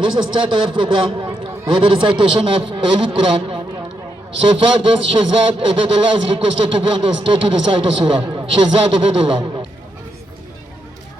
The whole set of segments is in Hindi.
let's start our program with the recitation of Holy Quran. So for this, Shehzad Abedullah is requested to be on the stage to recite a surah. Shehzad Abedullah.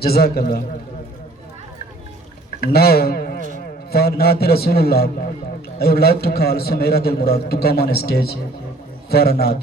Jazakallah. Now, for Naati Rasulullah, I would like to call Sumaira Dil Murad to come on stage for a Naat.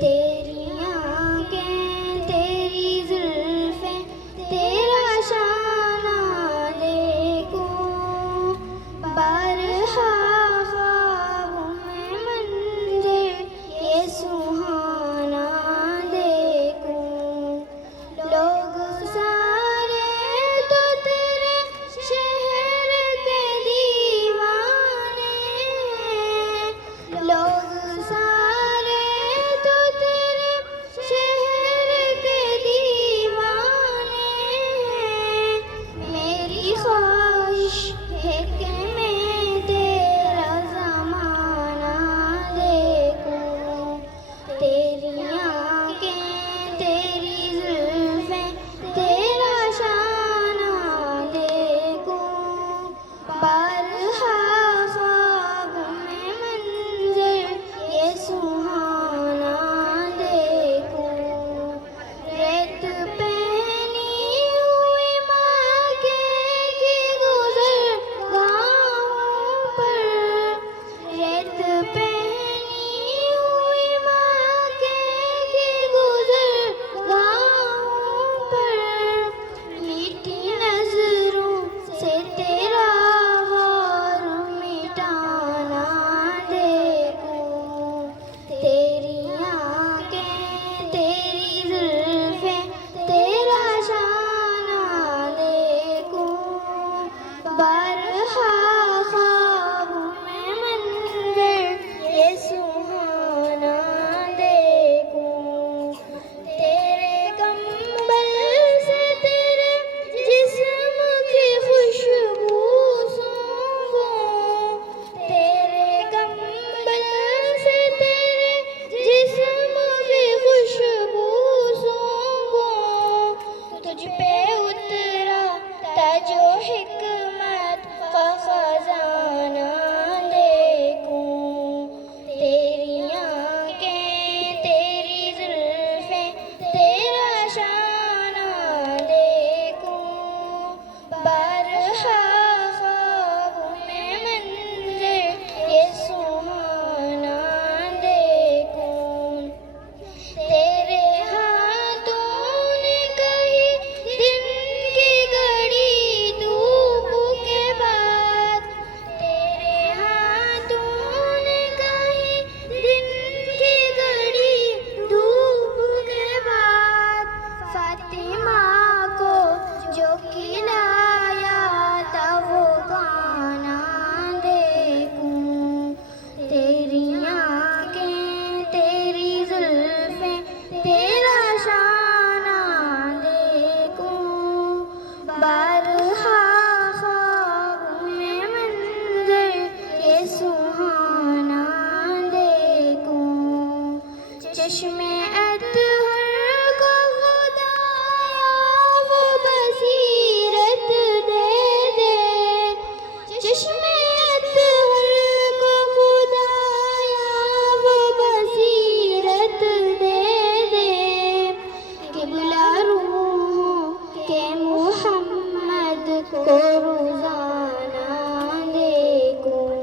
तेरी आँखें तेरी जुल्फें तेरा शाना देखूं बारहा ख्वाबों में मंज़र ये सुहाना देखूं लोग सारे तो तेरे शहर के दीवाने लोग सारे तो तेरे शहर के दीवाने मेरी ख्वाहिश है कि मैं तेरा ज़माना देखूं तेरी आँखें तेरी जुल्फें तेरा शाना देखूं बारहा ख्वाबों में मंज़र ये सुहाना देखूं रेत पहनी हुई माँगे की गुज़रगाहों पर रेत पहनी हुई माँगे की गुज़रगाहों पर मीठी नज़रों से तेरा गौर मिटाना देखूं तेरी आँखें तेरी जुल्फें तेरा शाना देखूं बारहा ख्वाबों में मंज़र ये सुहाना देखूं तेरे कंबल से तेरे जिस्म की खुशबू सूंघूं तेरे कंबल से तेरे जिस्म की खुशबू सूंघूं तुझ पे उतरा ताजो हिकमत का खजाना देखूं तेरी आँखें तेरी जुल्फें तेरा शाना देखूं बारहा ख्वाबों में मंज़र ये सुहाना देखूं तेरे हाथों ने कही दिन की घड़ी धूप के बाद तेरे हाथों ने कही दिन की घड़ी धूप के बाद फातिमा को जो खिलाया था वो गाना देखूं तेरी आँखें तेरी जुल्फें तेरा शाना देखूं बारहा ख्वाबों में मंज़र ये सुहाना देखूं चश्मे अतहर को खुदाया वो बसीरत दे दे चश्मे अतहर को खुदाया वो बसीरत दे दे किबला रूहों के मोहम्मद को रोज़ाना देखूं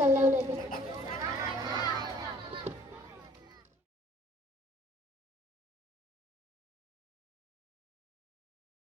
कर लो